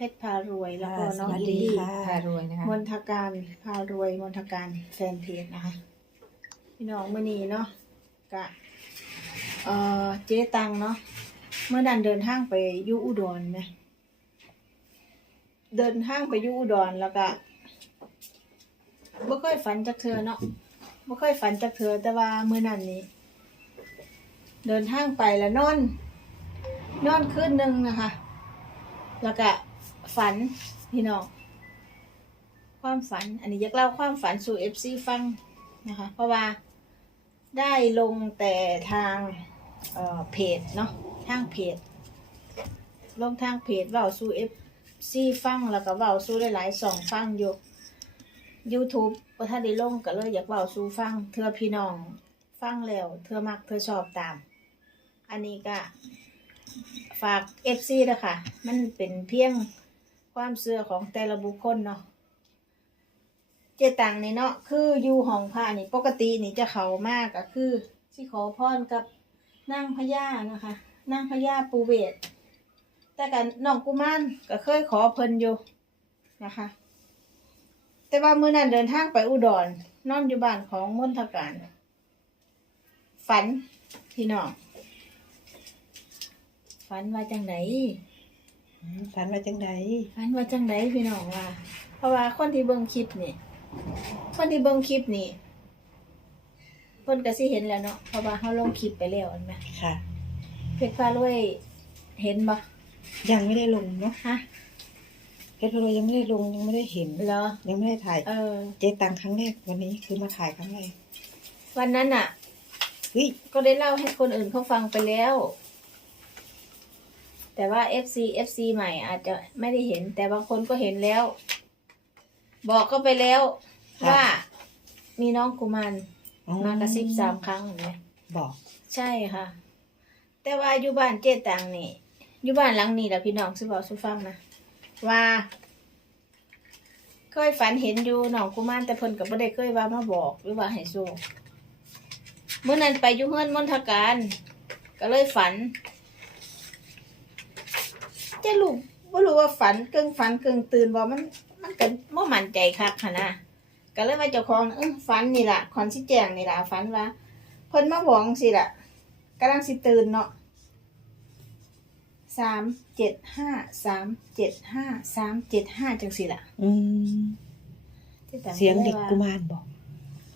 เพชรพารวยแล้วก็ค่ะน้องสวัสอินดีดี้ค่ะพารวยนะคะมนทการพารวยมนทการแฟนเพจนะคะพี่น้องมื่อนี้เนาะกะเอ่อเจ๊ตังเนาะเมื่อดันเดินทางไปอยุอุดรไหมเดินทางไปอยุอุดรแล้วก็บ่เคยฝันจากเธอเนาะบ่เคยฝันจากเธอแต่ว่าเมื่อนั้นนี้ เดินทางไปแล้วนอน นอนคืนหนึ่งนะคะ แล้วก็ ฝันพี่น้องความฝัน อันนี้อยากเล่าความฝันสู่เอฟซีฟังนะคะ เพราะว่าได้ลงแต่ทางเอ่อเพจเนาะทางเพจ ลงทางเพจเว้าสู่เอฟซีฟังแล้วก็เว้าสู่หลายๆสองฟังอยู่ YouTube พอถ้าได้ลงก็เลยอยากเว้าสู่ฟังเธอพี่น้องฟังแล้วเธอมักเธอชอบตาม อันนี้ก็ฝาก FC นะคะมันเป็นเพียง ความเชื่อของแต่ละบุคคลเนาะเจตังนี่เนาะคืออยู่ห้องพระนี่ปกตินี่จะเขามากก็คือสิขอพรกับนางพญานะคะนางพญาปูเวศแต่กันน้องกุมารก็เคยขอเพิ่นอยู่นะคะ แต่ว่าเมื้อนั้นเดินทางไปอุดรนอนอยู่บ้านของมณฑการ ฝันพี่น้องฝันว่าจังไดอืม ฝันว่าจังไดฝันว่าจังไดพี่น้องว่า เพราะว่าคนที่เบิ่งคลิปนี่ คนที่เบิ่งคลิปนี่เพิ่นก็สิเห็นแล้วเนาะเพราะว่าเฮาลงคลิปไปแล้วอันแม่ค่ะเพชรฟ้ารวยเห็นบ่ยังไม่ได้ลงเนาะฮะเพชรพลอยยังไม่ได้ลงยังไม่ได้เห็นเหรอยังไม่ได้ถ่าย เออ เจ๊ตังครั้งแรกวันนี้คือมาถ่ายครั้งแรกวันนั้นน่ะเฮ้ยก็ได้เล่าให้คนอื่นเขาฟังไปแล้ว แต่ว่า FC FC ใหม่อาจจะไม่ได้เห็น แต่บางคนก็เห็นแล้ว บอกเขาไปแล้วว่า มีน้องกุมารอ๋อมากระซิบสามครั้งเห็นไหมบอกใช่ค่ะ แต่ว่าอยู่บ้านเจ๊ตังนี่อยู่บ้านหลังนี้แหละพี่น้องสิบอกสุฟังนะว่าเคยฝันเห็นอยู่น้องกุมารแต่เพิ่นก็บ่ได้เคยว่ามาบอกหรือว่าให้โซ่เมื่อนั้นไปอยู่เฮือนมณฑการก็เลยฝัน จะลูกบ่รู้ว่าฝันกึ่งฝันกึ่งตื่นบ่มัน มันก็บ่มั่นใจคักค่ะนะก็เลยว่าเจ้าของเออฝันนี่ล่ะคอนสิแจ้งนี่ล่ะฝันว่าเพิ่นมาบอกสิล่ะกำลังสิตื่นเนาะสามเจ็ดห้าสามเจ็ดห้าสามเจ็ดห้าจังสิล่ะอืมที่ต่างเสียงเด็กว่ากุมารบอก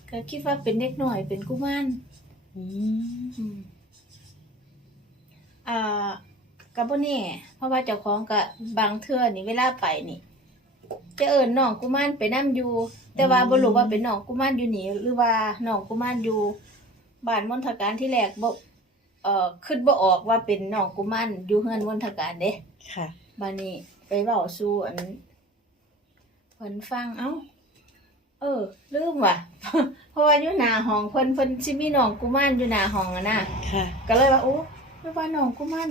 ก็คิดว่าเป็นเด็กหน่อยเป็นกุมารอืมอืมอ่า กับบ่แน่เพราะว่าเจ้าของก็บางเทื่อนี่เวลาไปนี่ จะเอิ้นน้องกุมารไปนํอยู่ แต่ว่าบ่รู้ว่าเป็นน้องกุมารอยู่นี่หรือว่าน้องกุมารอยู่บ้านมณฑการที่แรกบ่เอ่อคิดบ่ออกว่าเป็นน้องกุมารอยู่เฮือนมณฑการเด้ค่ะบานี้ไปเว้าสู่อันเพิ่นฟังเอ้า เออ ลืมว่ะ เพราะว่าอยู่หน้าห้องเพิ่นเพิ่นสิมีน้องกุมารอยู่หน้าห้องอะนะค่ะ ก็เลยว่าโอ้ไม่ว่าน้องกุมาร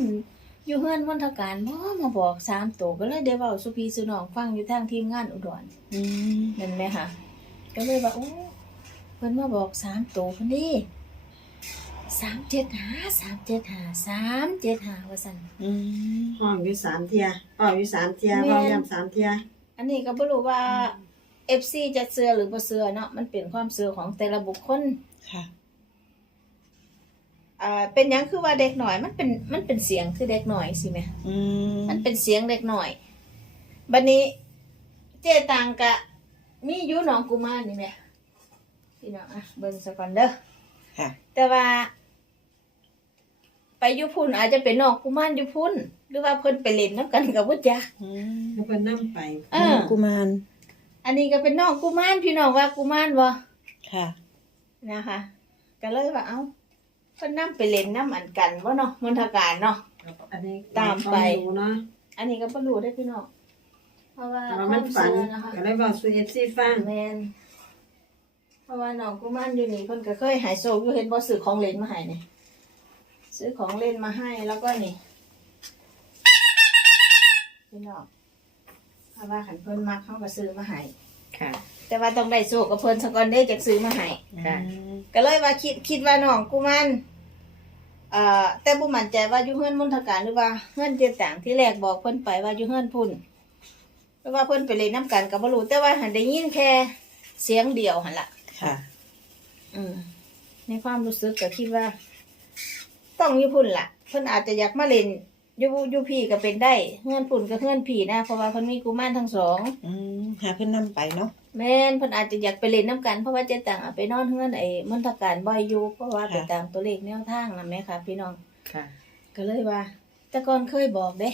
อยู่เฮือนมณฑการบ่มาบอกสามตัวก็เลยได้เว้าสุพี่สุน้องฟังอยู่ทางทีมงานอุดรอืมนั่นไหมคะก็เลยว่าโอ้เพิ่นมาบอกสามตัวเพิ่นนี่สามเจ็ดหาสามเจ็ดหาสามเจ็ดหาว่าซั่น อืมห้องอยู่สามเทียห้องอยู่สามเทียแม่น ห้องยำสามเทียอันนี้ก็บ่รู้ว่า FC จะเชื่อหรือบ่เชื่อเนาะมันเป็นความเชื่อของแต่ละบุคคล ค่ะ อ่าเป็นหยังคือว่าเด็กหน่อย มันเป็นมันเป็นเสียงคือเด็กหน่อยสิแม่อืมมันเป็นเสียงเด็กหน่อยบัดนี้ เจตังกะมีอยู่หนองกุมารนี่แม่พี่น้องอะเบิ่งซะก่อนเด้อ ค่ะ แต่ว่า ไปอยู่พุ่นอาจจะเป็นน้องกุมารอยู่พุ่น หรือว่าเพิ่นไปเล่นน้ำกันกับบ่จักอืมแล้วเพิ่นนั่ไปเออกุมารอันนี้ก็เป็นน้องกุมารพี่น้องว่ากุมารบ่ค่ะ นะคะ ก็เลยว่าเอ้า เพิ่นนํไปเล่นน้ำอันกันบ่เนาะมณฑการเนาะ อันนี้ตามไปดูเนาะอันนี้ก็บ่รู้ได้อพี่น้องเพราะว่าแต่ว่ามันฝันความเชื่อนะคะ ก็เลยบอกสู่เอฟซีฟังแมนเพราะว่าน้องกุมารอยู่นี่เพิ่นก็เคยใหายโซกอยู่เห็นบ่ซื้อของเล่นมาให้นี่ซื้อของเล่นมาให้แล้วก็นี่พี่น้องเพราะว่าขันเพิ่นมักเขาก็ซื้อมาให้ค่ะ แต่ว่าต้องได้โซกกับเพิ่นสกอนเด้จะซื้อมาให้ค่ะอืมก็เลยว่าคิดคิดว่าน้องกุมารเอ่อแต่บ่มั่นใจว่าอยู่เฮือนมณฑการหรือว่าเฮือนเจต่างที่แรกบอกเพิ่นไปว่าอยู่เฮือนพุ่นหรือว่าเพิ่นไปเล่นน้ำกันก็บ่รู้แต่ว่าหันได้ยินแค่เสียงเดียวหั่นล่ะ ค่ะ อืมในความรู้สึกก็คิดว่า ต้องอยู่พุ่นล่ะ เพิ่นอาจจะอยากมาเล่น อยู่อยู่พี่ก็เป็นได้เฮือนพุ่นก็เฮือนพี่นะเพราะว่าเพิ่นมีกุมารทั้งสองอืมหาเพื่อนนำไปเนาะแม่นเพิ่นอาจจะอยากไปเล่นน้ำกันเพราะว่าเจ๊ต่างอะไปนอนเฮือนไอ้มณฑการบ่อยอยู่เพราะว่าไปตามตัวเลขแนวทางนะแม่ค่ะ พี่น้องค่ะ ก็เลยว่า แต่ก่อนเคยบอกเด้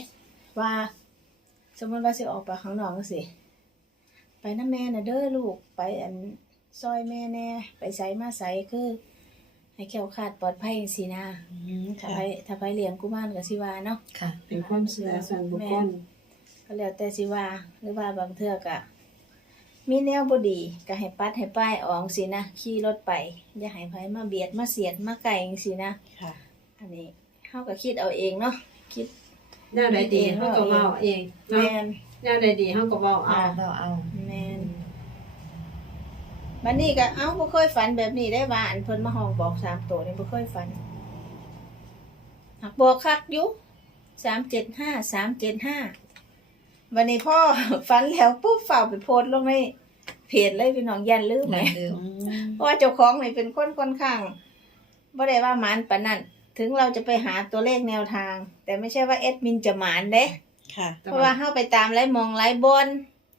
ว่า สมมติว่าสิออกไปข้างนอกจังซี่ไปน้าแม่น่ะเด้อลูกไปอันซอยแม่แน่ ไปไสมาไสคือ ให้แคล้วคลาดปลอดภัยจังซี่นะอืมถ้าค่ะไปถ้าไปเลี้ยงกุมารก็สิว่าเนาะค่ะ เป็นความเชื่อส่วนบุคคลก็แล้วแต่สิว่าหรือว่าบางเทื่อก็มีแนวบ่ดีก็ให้ปัดให้ป้ายออกสินะขี่รถไป อย่าให้ไผมาเบียดมาเสียดมาไก่จังซี่นะค่ะ อันนี้เฮาก็คิดเอาเองเนาะคิดแนวใดดีเฮาก็เว้าเองเนาะแม่นแนวใดดีเฮาก็เว้าเอาเราเอาแม่น บัดนี้ก็เอ้าบ่เคยฝันแบบนี้ได้ว่าอันเพิ่นมาห้องบอกสามตัวนี่บ่เคยฝันหักบอกคักอยู่375 375วันนี้พ่อฝันแล้วปุ๊บฝ่ากไปโพสต์ลงในเพจเลยพี่น้องยันลืมไหมอืมเพราะว่าเจ้าของนี่เป็นคนค่อนข้างบ่ได้ว่าหมานปานนั้นถึงเราจะไปหาตัวเลขแนวทาง แต่ไม่ใช่ว่าเอดมินจะหมานเด้ค่ะเพราะว่าเฮาไปตามไล่มองไล่บน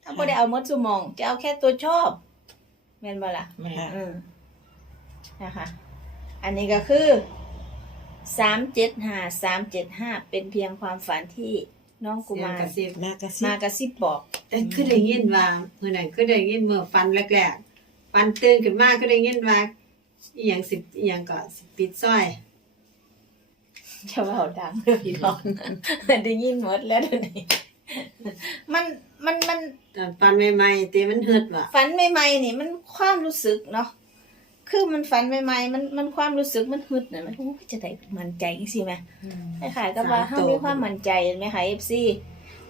ถ้าบ่ได้เอาหมดสุมอง จะเอาแค่ตัวชอบ แม่นบ่ล่ะค่ะอืมนะคะ อันนี้ก็คือสามเจ็ดห้าสามเจ็ดห้าเป็นเพียงความฝันที่น้องกุเสียงมารกระซิบมากระซิมาบกระซิบบอก แต่คือได้ยินว่าเมื่อนั้นคือได้ยินเมื่อฟันแรกๆฟันตื่นขึ้นมาก็ได้ยินว่าอีหยังสิอีหยังก็สิปิดซอย จะเบาดังเด้อพี่น้องได้ยินหมดแล้วเดี๋ยวนี้มันมันมันแต่ ฟันใหม่ๆแต่มันเฮืดว่ะฝันใหม่ๆนี่มันความรู้สึกเนาะคือมันฝันใหม่ๆมันมันความรู้สึกมันฮึดน่ะมันโอ้ยจะได้มั่นใจจังซี่แหมคล้ายๆกับว่าเฮามีความมั่นใจเห็นไหมคะ FC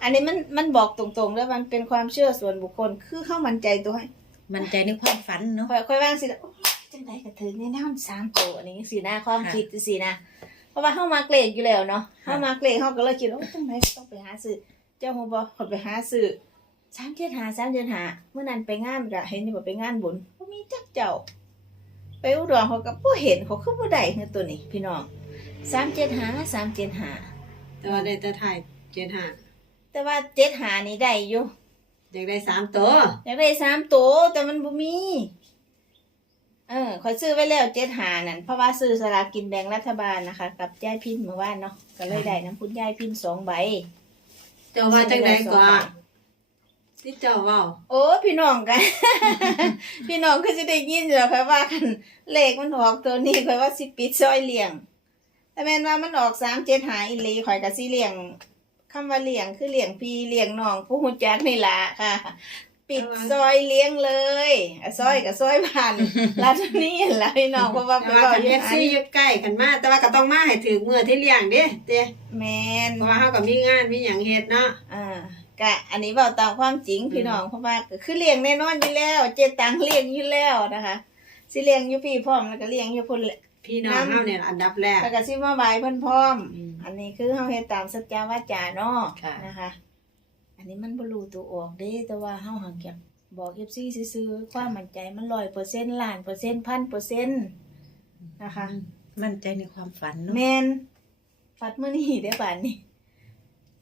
อันนี้มันมันบอกตรงๆแล้วมันเป็นความเชื่อส่วนบุคคล คือเฮามั่นใจตัวให้มันใจในความฝันเนาะค่อยค่อยว่างสิโอ้ยจังไดก็ถึงแน่นอน3ตัวอันนี้สินะความค่ะคิดจังซี่นะเพราะว่าเฮามาเกรดอยู่แล้วเนาะเฮามาเกรดเฮาก็เลยคิดว่าโอ้ยจังไดก็ต้องไปหาซื้อเจ้าฮู้บ่คนไปหาซื้อ 3เจ็ดหา3เจ็ดหาเมื่อนั้นไปงานก็เห็นอยู่ว่าไปงานบุญบ่มีจักเจ้า ไปอุดรเขาก็บ่เห็นเขาคือบ่ได้เงินตัวนี้ พี่น้อง375 375แต่ว่าได้แต่ถ่ายเจ็ดห้าแต่ว่า75นี่ได้อยู่อยากได้สามตัวอยากได้สามตัวแต่มันบ่มี เออคอยซื้อไว้แล้ว75นั่นเพราะว่าซื้อสลากกินแบ่งรัฐบาลนะคะ กับยายพินเมื่อวานเนาะก็เลยได้น้ำพุนยายพินสองใบเจ้าว่าจังไดก็ ที่เจ้าเว้าโอ้พี่น้องกัน พี่น้องก็จะได้ยินอยู่แล้วค่ะว่ากันเลขมันออกตัวนี้ค่อยว่าสิปิดซอยเลี้ยงแต่แม่นว่ามันออกสามเจ็ดหาอีหลีข่อยก็สิเลี้ยงคำว่าเลี้ยงคือเลี้ยงพี่เลี้ยงน้องผู้หูจักนี่ล่ะค่ะ ปิดซอยเลี้ยงเลยอะซอยกับซอยผ่านรัดนี้แหละพี่น้องเพราะว่าแต่เป็นว่าว่าคันอยู่ FC อยู่ใกล้กันมาแต่ว่าก็ต้องมาให้ถึงมื้อที่เลี้ยงเด้เด้แมนเพราะว่าเฮาก็มีงานมีหยังเฮ็ดเนาะ อ่า กะอันนี้เว้าตามความจริงพี่น้องเพราะว่าก็คือเลี้ยงแน่นอนอยู่แล้ว เจตังเลี้ยงอยู่แล้วนะคะสิเลี้ยงอยู่พี่พร้อมแล้วก็เลี้ยงอยู่พุ่นแหละพี่น้องเฮาเนี่ยอันดับแรกแล้วก็สิมาบายเพิ่นพร้อมอืมอันนี้คือเฮาเฮ็ดตามสัจจาวาจาเนาะค่ะนะคะ อันนี้มันบ่รู้ตัวออกเด้แต่ว่าเฮาหังอยากบอก FC ซื่อๆความมั่นใจมัน100%ล้านเปอร์เซ็นต์พันเปอร์เซ็นต์นะคะมั่นใจในความฝันเนาะแมนฟัดมื้อนี้ได้อป่านนี้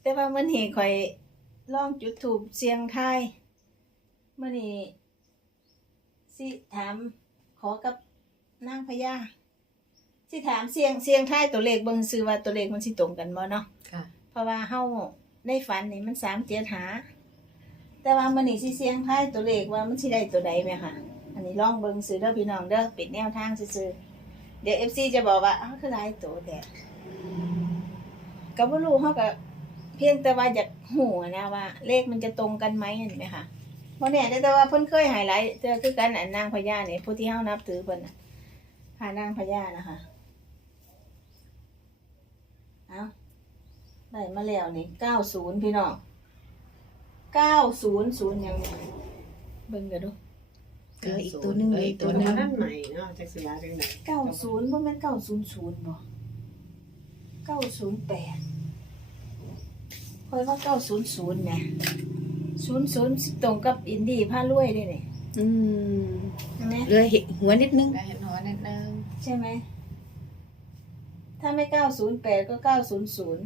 แต่ว่ามื้อนี้ข่อย ลองจุดถูปเสียงทายมื้อนี้สิถามขอกับนางพญาสิถามเสียงเสียงทายตัวเลขเบิ่งซื่อว่าตัวเลขมันสิตรงกันบ่เนาะค่ะ เพราะว่าเฮาในฝันนี่มัน3 7หา แต่ว่ามื้อนี้สิเสียงทายตัวเลขว่ามันสิได้ตัวใดแม่ค่ะ อันนี้ลองเบิ่งซื่อเด้อพี่น้องเด้อเป็นแนวทางซื่อๆเดี๋ยว FC จะบอกว่าอ้าวคือหลายตัวแต่ก็บ่รู้เขาก็ เพียงแต่ว่าอยากหูนะว่า เลขมันจะตรงกันไหมเห็นไหมคะเพราะเนี่ยได้แต่ว่าเพิ่นเคยหายไลท์เจอคือกันอันนางพญาเนี่ยผู้ที่เฮานับถือเพิ่นน่ะหานางพญานะคะเอาได้มาแล้วนี่เก้าศูนย์พี่น้องเก้าศูนย์ศูนย์ยังไงเบิ่งกันดูเหลืออีกตัวหนึงเหลืออีกตัตัววนึหนึงงนั่นใหม่เนาะจักสิว่าจังได๋เก้าศูนย์บ่แม่นเก้าศูนย์ศูนย์บ่เก้าศูนย์แปด คอยว่าเก้าศูนย์ศูนย์แหมศูนย์ศูนย์ตรงกับอินดี้ผ้ารวยด้วยนี่อืมเห็นไหมเรือหัวนิดนึงได้เห็นหัวนิดนึงใช่ไหม ถ้าไม่เก้าศูนย์แปดก็เก้าศูนย์ศูนย์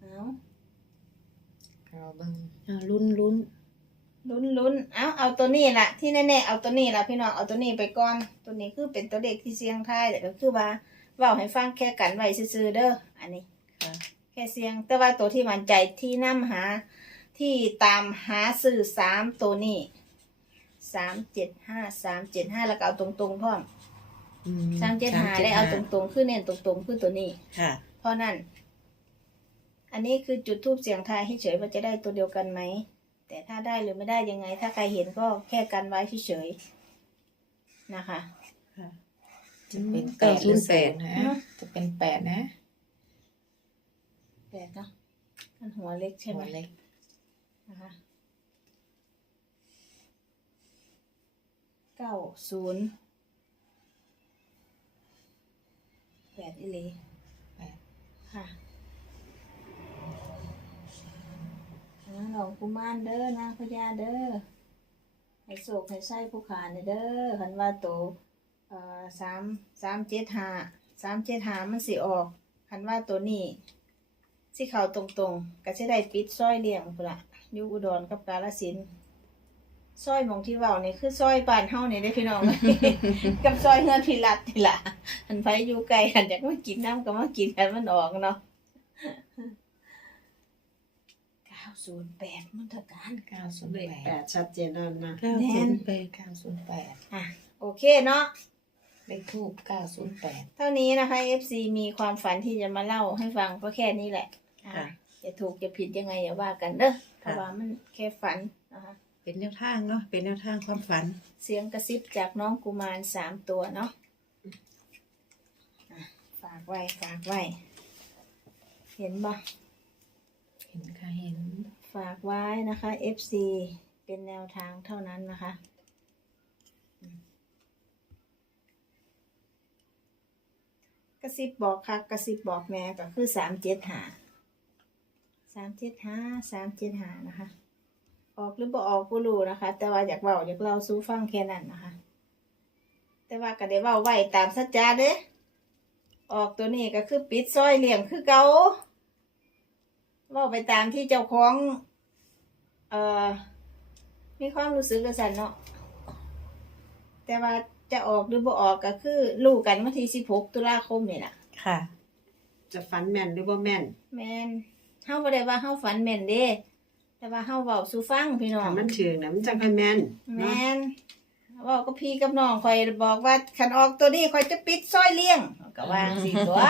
เอาเราเบิ่งอ่าลุ้นลุ้นลุ้นลุ้นเอาเอาตัวนี้ล่ะที่แน่ๆเอาตัวนี้ล่ะพี่น้องเอาตัวนี้ไปก่อน ตัวนี้คือเป็นตัวเลขที่เสียงทายแต่ก็คือว่าเว่าให้ฟังแค่กันไว้ซื่อๆเด้ออันนี้ ค่ะแค่เสียง แต่ว่าตัวที่มันใจที่นํหาที่ตามหาสื่อสามตัวนี้สามเจ็ดห้าสามเจ็ดห้าแล้วก็เอาตรงๆพร้อมอืสามเจ็ดห้าได้เอาตรงๆคือเน้นตรงๆคือตัวนี้ค่ะ เพราะนั่น อันนี้คือจุดทูบเสียงทายให้เฉยว่าจะได้ตัวเดียวกันไหม แต่ถ้าได้หรือไม่ได้ยังไง ถ้าใครเห็นก็แค่กันไว้เฉยๆนะคะค่ะจะเป็นแปเก้าดหศูรืนอย์แปศูดนย์นะ จะเป็นแปดนะ แปดเนาะมันหัวเล็กใช่ไหมหัวเล็กนะคะเก้าศูนย์แปดอิลีแปดค่ะอ่าหลวงกุมารเด้อนางพญาเด้อให้โศกให้ไส้ผู้ขาเนี่ยเด้อคันว่าโตเอ่อสามสามเจ็ดหาสามเจ็ดหามันสิออกคันว่าตัวนี้ สิเขาตรงๆ ก็จะได้ปิดซอยเลี่ยงพุ่นละอยู่อุดรกับกาลสินธุ์ซอยหมองที่เว้านี่คือซอยบ้านเฮานี่ได้อพี่น้อง กับซอยเฮือนพิรัตนี่ล่ะอันไผอยู่ไกลอันอยากมากินน้ำก็มากินกันมันออกเนาะเก้าศูนย์แปดมันเถอะกันเก้าศูนย์เลขแปแปดดชัดเจนแล้วนะเก้าแน่ศูนนย์แปดเก้าศูนย์แปดอะโอเคเนาะ เลขทูบเก้าศูนย์แปด เท่านี้นะคะ FC มีความฝันที่จะมาเล่าให้ฟังก็แค่นี้แหละอะ ค่ะ จะถูกจะผิดยังไงอย่าว่ากันเด้อเพค่ะราะว่ามันแค่ฝันนะคะเป็นแนวทางเนาะเป็นแนวทางความฝัน เสียงกระซิบจากน้องกุมารสามตัวเนาะอะฝากไว้ฝากไว้ เห็นบ่เห็นค่ะเห็นฝากไว้นะคะ FC เป็นแนวทางเท่านั้นนะคะอืมกระซิบบอกค่ะกระซิบบอกแม่ก็คือสามเจ็ดหา สามเจ็ดห้าสามเจ็ดหานะคะ ออกหรือบ่ออกก็รู้นะคะ แต่ว่าอยากเว้าอยากเล่าสู้ฟังแค่นั้นนะคะ แต่ว่าก็ได้เว้าไว้ตามสัจจาเด้ออกตัวนี้ก็คือปิดซอยเหลี่ยงคือเกาเว่าไปตามที่เจ้าของ เอ่อมีความรู้สึกกระสันเนาะแต่ว่าจะออกหรือบ่ออกก็คือรู้กันวันที่สิบหกตุลาคมนี่แหละค่ะ จะฝันแม่นหรือบ่แม่น แมน เฮาบ่ได้ว่าเฮาฝันแม่นเด้แต่ว่าเฮาเว้าสู่ฟังพี่น้องถ้ามันถึงนะมันจังค่อยแม่นแมเนาะนเว้ากับพี่กับน้องคอยบอกว่าคันออกตัวนี้คอยจะปิดซอยเลี้ยงก็ว่าสิตัว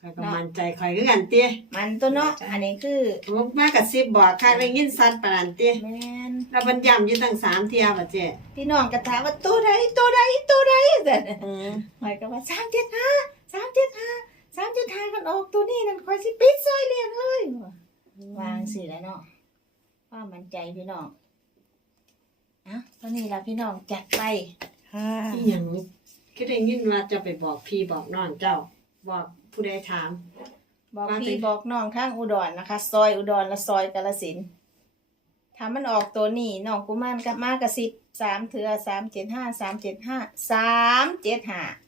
ข้อยก็มั่นใจข่อยคือกันเตี้ยมันตัวเนาะอันนี้คือผมมากับซิบบอกค่ะได้ยินสัตว์ปานนั้นเตี้ยแมนแล้วมันย้ำอยู่ตั้งสามเที่ยวบ่เจ๊พี่น้องก็ถามว่าตัวใดตัวใดตัวใดแต่อืมคอยก็ว่าสามเจ็ดห้าสามเจ็ดห้า สามเจ็ดห้ากันออกตัวนี้นั่นคอยสิปิดซอยเลี้ยงเลยวางสิแล้วเนาะว่ามันใจพี่น้องอะตอนนี้ละพี่น้องจัดไปค่ะอีหยังคือได้ยินว่าจะไปบอกพี่บอกน้องเจ้า บอกผู้ใดถาม บอกว่าพี่จะบอกน้องข้างอุดรนะคะ ซอยอุดรและซอยกาลสินธุ์ถ้ามันออกตัวนี้น้องกุมารกับมากระสิบสามเถือสามเจ็ดห้าสามเจ็ดห้าสามเจ็ดห้าถ้าออก